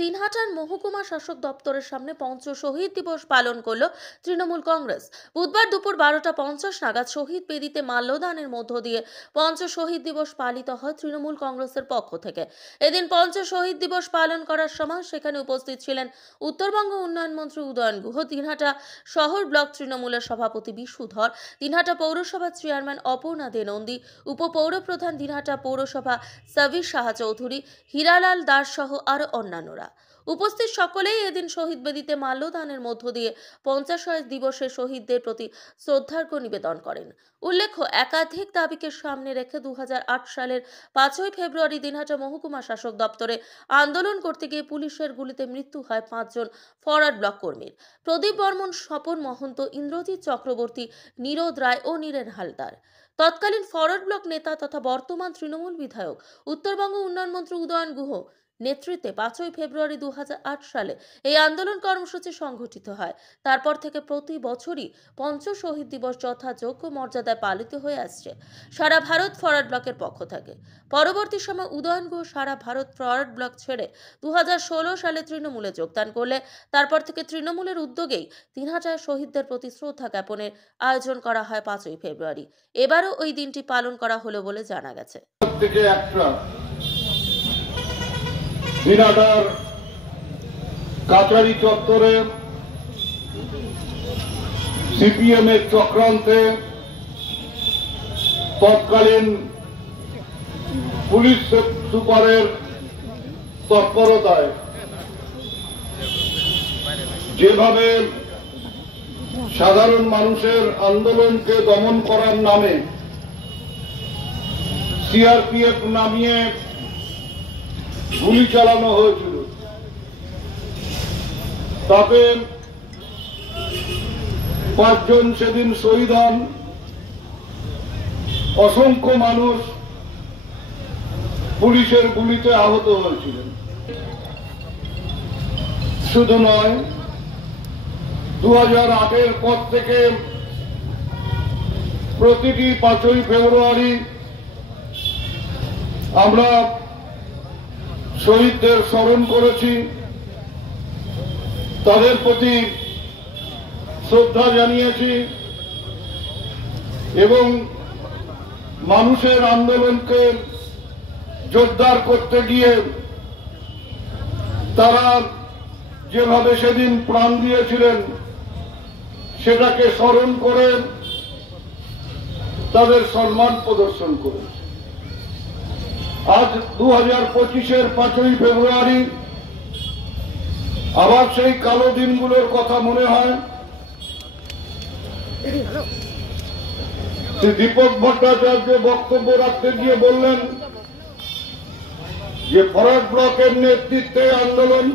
দিনহাটার মহকুমা শাসক দপ্তরের সামনে পঞ্চ শহীদ দিবস পালন করল তৃণমূল কংগ্রেস। বুধবার দুপুর 12:50 নাগাদ শহীদ বেদিতে মাল্যদানের মধ্য দিয়ে পঞ্চ শহীদ দিবস পালিত হয় তৃণমূল কংগ্রেসের পক্ষ থেকে। এদিন পঞ্চ শহীদ দিবস পালন করার সময় সেখানে উপস্থিত ছিলেন উত্তরবঙ্গ উন্নয়ন মন্ত্রী উদয়ন গুহ, দিনহাটা শহর ব্লক তৃণমূলের সভাপতি বিশু ধর, দিনহাটা পৌরসভার চেয়ারম্যান অপর্ণা দে নন্দী, উপপৌরপ্রধান দিনহাটা পৌরসভা সাবির শাহ চৌধুরী, হীরালাল দাস সহ আরো অন্যান্যরা। উপস্থিত সকলেই এদিন শহীদ বেদিতে মাল্যদানের মধ্য দিয়ে 50 দিবসে শহীদদের প্রতি শ্রদ্ধার্ঘ্য নিবেদন করেন। উল্লেখ্য, একাধিক দাবিকে সামনে রেখে 2008 সালের 5 ফেব্রুয়ারি দিনহাটা মহকুমা শাসক দপ্তরে আন্দোলন করতে গিয়ে পুলিশের গুলিতে মৃত্যু হয় 5 জন ফরওয়ার্ড ব্লক কর্মীর: প্রদীপ বর্মন, স্বপন মহন্ত, ইন্দ্রজিৎ চক্রবর্তী, নীরদ রায় ও নীরেন হালদার। তৎকালীন ফরওয়ার্ড ব্লক নেতা তথা বর্তমান তৃণমূল বিধায়ক উত্তরবঙ্গ উন্নয়ন মন্ত্রী উদয়ন গুহ নেতৃত্বে 5 ফেব্রুয়ারি 2008 সালে এই আন্দোলন কর্মসূচি সংঘটিত হয়। তারপর থেকে প্রতি বছরই পঞ্চ শহীদ দিবস যথাযোগ্য মর্যাদায় পালিত হয়ে আসছে সারা ভারত ফরওয়ার্ড ব্লকের পক্ষ থেকে। পরবর্তী সময় উদয়ন গুহ সারা ভারত ফরওয়ার্ড ব্লক ছেড়ে 2016 সালে তৃণমূলে যোগদান করলে তারপর থেকে তৃণমূলের উদ্যোগেই দিনহাটায় শহীদদের প্রতি শ্রদ্ধা জ্ঞাপনের আয়োজন করা হয় 5 ফেব্রুয়ারি। এবারও ওই দিনটি পালন করা হলো বলে জানা গেছে। দিনহাটার কাচারি চত্বরে সিপিএম এর চক্রান্তে তৎকালীন পুলিশ সুপারের তৎপরতায় যেভাবে সাধারণ মানুষের আন্দোলনকে দমন করার নামে সিআরপিএফ নামিয়ে গুলি চালানো হয়েছিল, তাতে 5 জন সেদিন শহীদ হন। অসংখ্য মানুষ পুলিশের গুলিতে আহত হয়েছিলেন। শুধু নয়, 2008 পর থেকে প্রতিটি 5 ফেব্রুয়ারি আমরা শহীদদের স্মরণ করেছি, তাদের প্রতি শ্রদ্ধা জানিয়েছি এবং মানুষের আন্দোলনকে জোরদার করতে গিয়ে তারা যেভাবে সেদিন প্রাণ দিয়েছিলেন সেটাকে স্মরণ করে তাদের সম্মান প্রদর্শন করেছে। আজ 2025-এর 5 ফেব্রুয়ারি আবার সেই কালো দিনগুলোর কথা মনে হয়। দীপক ভট্টাচার্য বক্তব্য রাখতে গিয়ে বললেন যে ফরওয়ার্ড ব্লকের নেতৃত্বে আন্দোলন,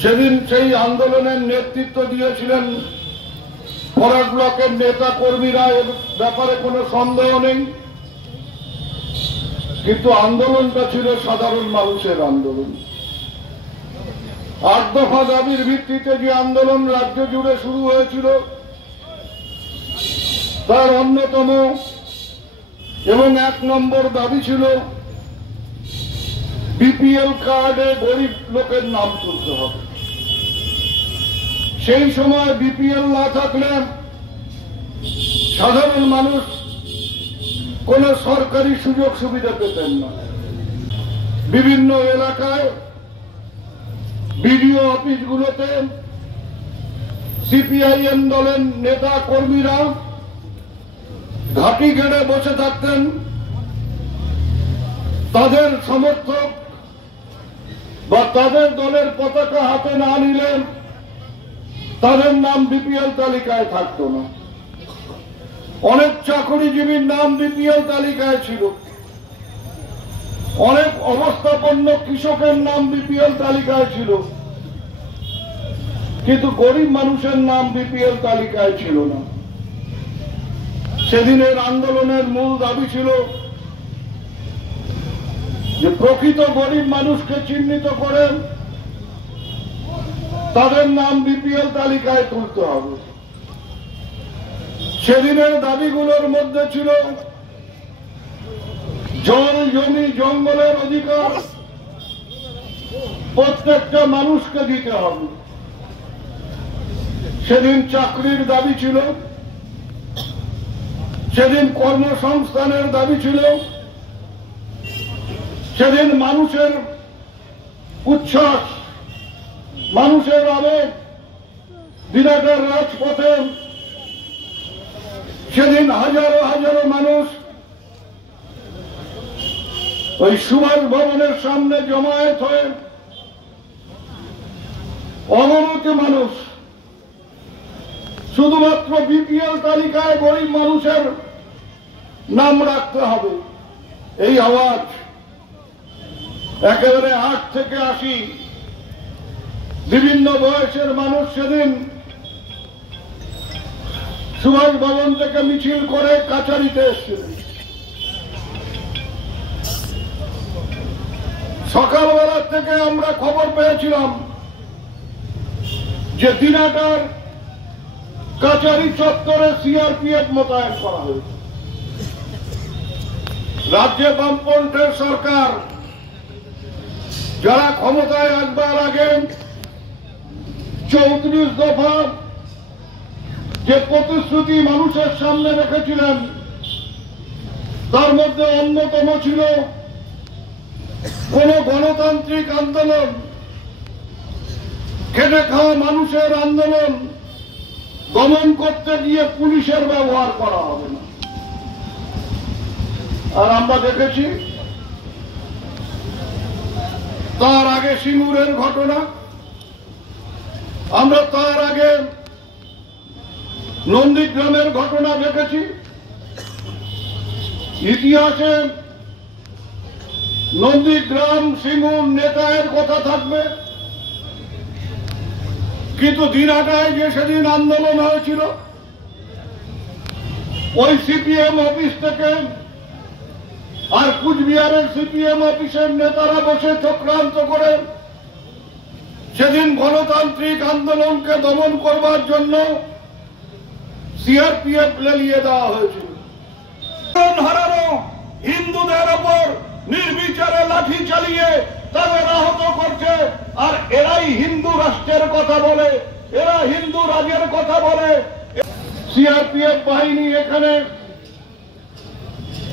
সেদিন সেই আন্দোলনের নেতৃত্ব দিয়েছিলেন ফরওয়ার্ড ব্লকের নেতা কর্মীরা, এর ব্যাপারে কোনো সন্দেহ নেই, কিন্তু আন্দোলনটা ছিল সাধারণ মানুষের আন্দোলন। 8 দফা দাবির ভিত্তিতে যে আন্দোলন রাজ্য জুড়ে শুরু হয়েছিল তার অন্যতম এবং 1 নম্বর দাবি ছিল বিপিএল কার্ডে গরিব লোকের নাম তুলতে হবে। সেই সময় বিপিএল না থাকলে সাধারণ মানুষ কোন সরকারি সুযোগ সুবিধা পেতেন না। বিভিন্ন এলাকায় বিডিও অফিসগুলোতে সিপিআইএম দলের নেতা কর্মীরা ঘাঁটি গেড়ে বসে থাকতেন। তাদের সমর্থক বা তাদের দলের পতাকা হাতে না নিলে তাদের নাম বিপিএল তালিকায় থাকত না। অনেক চাকরিজীবীর নাম বিপিএল তালিকায় ছিল, অনেক অবস্থাপন্ন কৃষকের নাম বিপিএল তালিকায় ছিল, কিন্তু গরিব মানুষের নাম বিপিএল তালিকায় ছিল না। সেদিনের আন্দোলনের মূল দাবি ছিল যে প্রকৃত গরিব মানুষকে চিহ্নিত করে তাদের নাম বিপিএল তালিকায় তুলতে হবে। সেদিনের দাবিগুলোর মধ্যে ছিল জল, জমি, জঙ্গলের অধিকার, প্রত্যেকটা মানুষকে দিতে হবে। সেদিন চাকরির দাবি ছিল, সেদিন কর্মসংস্থানের দাবি ছিল, সেদিন মানুষের উচ্ছ্বাস, মানুষের আবেগ দিনাটার রাজপথে, সেদিন হাজারো হাজারো মানুষ ওই সুভাষ ভবনের সামনে জমায়েত হয়ে অগণিত মানুষ, শুধুমাত্র বিপিএল তালিকায় গরিব মানুষের নাম রাখতে হবে, এই আওয়াজ একেবারে 8 থেকে 80 বিভিন্ন বয়সের মানুষ সেদিন সুভাষ ভবন থেকে মিছিল করে কাছারিতে এসেছিলেন। সকালবেলা থেকে আমরা খবর পেয়েছিলাম যে দিনাটার কাছারি চত্বরে সিআরপিএফ মোতায়েন করা হয়েছে। রাজ্যে বামপন্থের সরকার যারা ক্ষমতায় আসবার আগে 34 দফা যে প্রতিশ্রুতি মানুষের সামনে রেখেছিলেন, তার মধ্যে অন্যতম ছিল কোন গণতান্ত্রিক আন্দোলন, খেটে খাওয়া মানুষের আন্দোলন দমন করতে গিয়ে পুলিশের ব্যবহার করা হবে না। আর আমরা দেখেছি তার আগে সিঙ্গুরের ঘটনা, আমরা তার আগে নন্দীগ্রামের ঘটনা দেখেছি। ইতিহাসে নন্দীগ্রাম সিঙ্গুর নেতায়ের কথা থাকবে, কিন্তু দিনাটায় যে সেদিন আন্দোলন হয়েছিল, ওই সিপিএম অফিস থেকে আর কুচবিহারের সিপিএম অফিসের নেতারা বসে চক্রান্ত করে সেদিন গণতান্ত্রিক আন্দোলনকে দমন করবার জন্য সিআরপিএফ লেলিয়ে দেওয়া হয়েছিল। হারানো হিন্দুদের ওপর নির্বিচারে লাঠি চালিয়ে তাদের আহত করছে, আর এরাই হিন্দু রাষ্ট্রের কথা বলে, এরা হিন্দু রাজের কথা বলে। সিআরপিএফ বাহিনী এখানে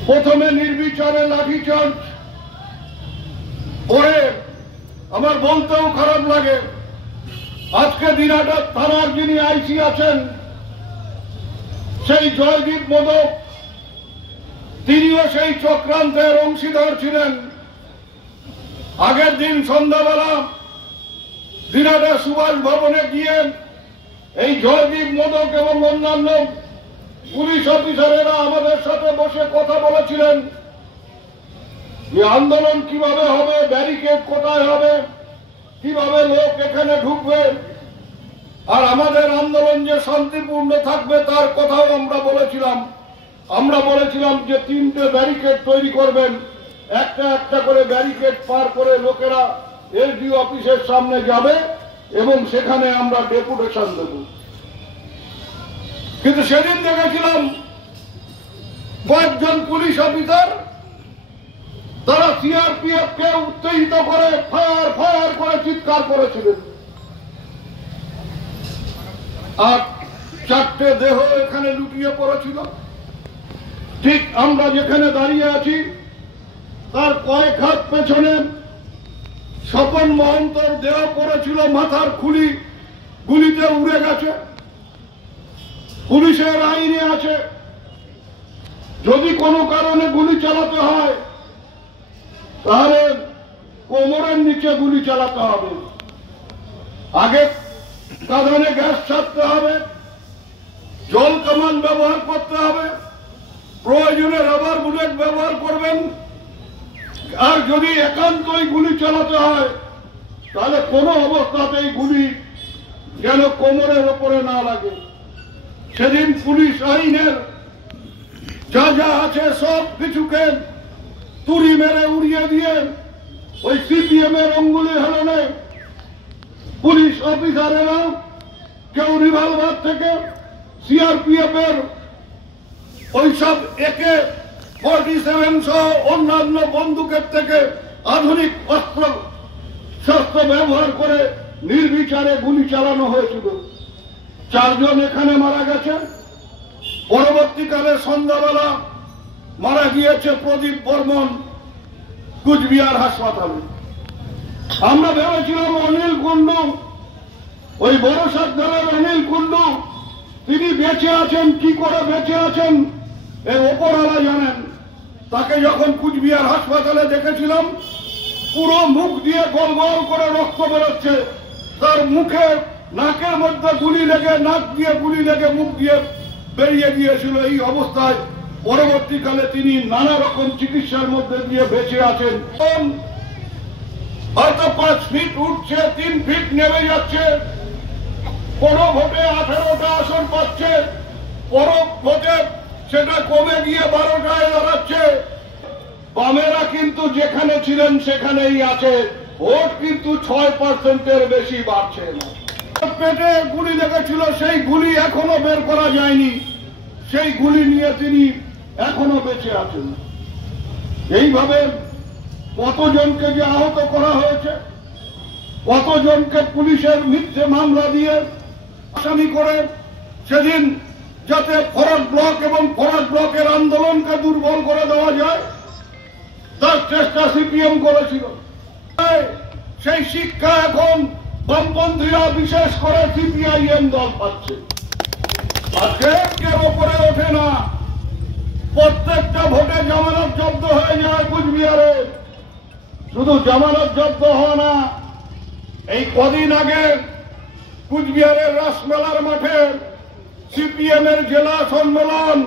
প্রথমে নির্বিচারে লাঠিচার্জ করে, আমার বলতেও খারাপ লাগে, আজকে দিনাটা থানার যিনি আইসি আছেন সেই জয়দীপ মোদক, তিনিও সেই চক্রান্তের অংশীদার ছিলেন। আগের দিন সন্ধ্যাবেলা দিনাটা সুভাষ ভবনে গিয়ে এই জয়দীপ মোদক এবং অন্যান্য পুলিশ অফিসারেরা আমাদের সাথে বসে কথা বলেছিলেন যে আন্দোলন কিভাবে হবে, ব্যারিকেড কোথায় হবে, কিভাবে লোক এখানে ঢুকবে, আর আমাদের আন্দোলন যে শান্তিপূর্ণ থাকবে তার কথাও আমরা বলেছিলাম। আমরা বলেছিলাম যে 3টে ব্যারিকেড তৈরি করবেন, একটা একটা করে ব্যারিকেড পার করে লোকেরা এসডিও অফিসের সামনে যাবে এবং সেখানে আমরা ডেপুটেশন দেব। কিন্তু সেদিন দেখেছিলাম কয়েকজন পুলিশ অফিসার তারা সিআরপিএফ কে উত্তেজিত করে ফায়ার ফায়ার করে চিৎকার করেছিলেন, আর 4টে দেহ এখানে লুটিয়ে পড়েছিল। ঠিক আমরা যেখানে দাঁড়িয়ে আছি তার কয়েক হাত পেছনে স্বপন মহন্তর দেহ পড়েছিল, মাথার খুলি গুলিতে উড়ে গেছে। পুলিশের আইনে আছে যদি কোনো কারণে গুলি চালাতে হয় তাহলে কোমরের নিচে গুলি চালাতে হবে, আগে কাঁধে গ্যাস ছাড়তে হবে, জল কামান ব্যবহার করতে হবে, প্রয়োজনে রাবার বুলেট ব্যবহার করবেন, আর যদি একান্তই গুলি চালাতে হয় তাহলে কোনো অবস্থাতেই গুলি যেন কোমরের ওপরে না লাগে। সেদিন পুলিশ আইনের যা যা আছে সব কিছুকে তুড়ি মেরে উড়িয়ে দিয়ে ওই সিপিএম এর অঙ্গুলি হেলনে পুলিশ অফিসারেরা কেউ রিভলভার থেকে, সিআরপিএফ এর ওইসব AK-47 সহ অন্যান্য বন্দুকের থেকে আধুনিক অস্ত্র শস্ত্র ব্যবহার করে নির্বিচারে গুলি চালানো হয়েছিল। 4 জন এখানে মারা গেছে। পরবর্তীকালে সন্ধ্যাবেলা মারা গিয়েছে প্রদীপ বর্মন কুচবিহার হাসপাতালে। আমরা ভেবেছিলাম অনিল কুন্ডু, ওই বড়সার দলের অনিল কুন্ডু, তিনি বেঁচে আছেন। কি করে বেঁচে আছেন এর ওপরওয়ালা জানেন। তাকে যখন কুচবিহার হাসপাতালে দেখেছিলাম, পুরো মুখ দিয়ে গোল গোল করে রক্ত বেরোচ্ছে। তার মুখে নাকের মধ্যে গুলি লেগে, নাক দিয়ে গুলি লেগে মুখ দিয়ে বেরিয়ে গিয়েছিল। এই অবস্থায় পরবর্তীকালে তিনি নানা রকম চিকিৎসার মধ্যে দিয়ে বেঁচে আছেন। হয়তো 5 ফিট উঠছে, 3 ফিট নেমে যাচ্ছে। কোন ভোটে 18টা আসন পাচ্ছে, পর ভোটে সেটা কমে গিয়ে 12টায় দাঁড়াচ্ছে। বামেরা কিন্তু যেখানে ছিলেন সেখানেই আছে। ভোট কিন্তু 6%-এর বেশি বাড়ছে না। পেটে গুলি লেগেছিল, সেই গুলি এখনো বের করা যায়নি। সেই গুলি নিয়ে তিনি এখনো বেঁচে আছেন। এইভাবে কতজনকে যে আহত করা হয়েছে, কতজনকে পুলিশের মিথ্যে মামলা দিয়ে আসামি করে সেদিন যাতে ফরওয়ার্ড ব্লক এবং ফরওয়ার্ড ব্লকের আন্দোলনকে দুর্বল করে দেওয়া যায় তার চেষ্টা সিপিএম করেছিল। সেই শিক্ষা এখন বামপন্থীরা, বিশেষ করে সিপিআইএম দল পাচ্ছে। আজকের ওপরে ওঠে না। প্রত্যেকটা ভোটে জামানত জব্দ হয়ে যায় কুচবিহারে। শুধু জামানত জব্দ হয় না, এই কদিন আগে কুচবিহারের রাসমেলার মাঠে সিপিএম এর জেলা সম্মেলন,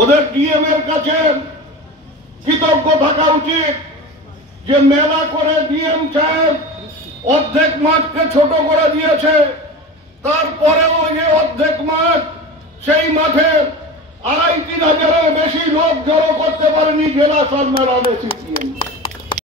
ওদের ডিএম এর কাছে কৃতজ্ঞ থাকা উচিত যে মেলা করে ডিএম সাহেব অর্ধেক মাঠকে ছোট করে দিয়েছে। তারপরেও যে অর্ধেক মাঠ, সেই মাঠে 2,500-3,000-এর বেশি লোক জড়ো করতে পারেনি জেলা সম্মেলনে সিপিএম।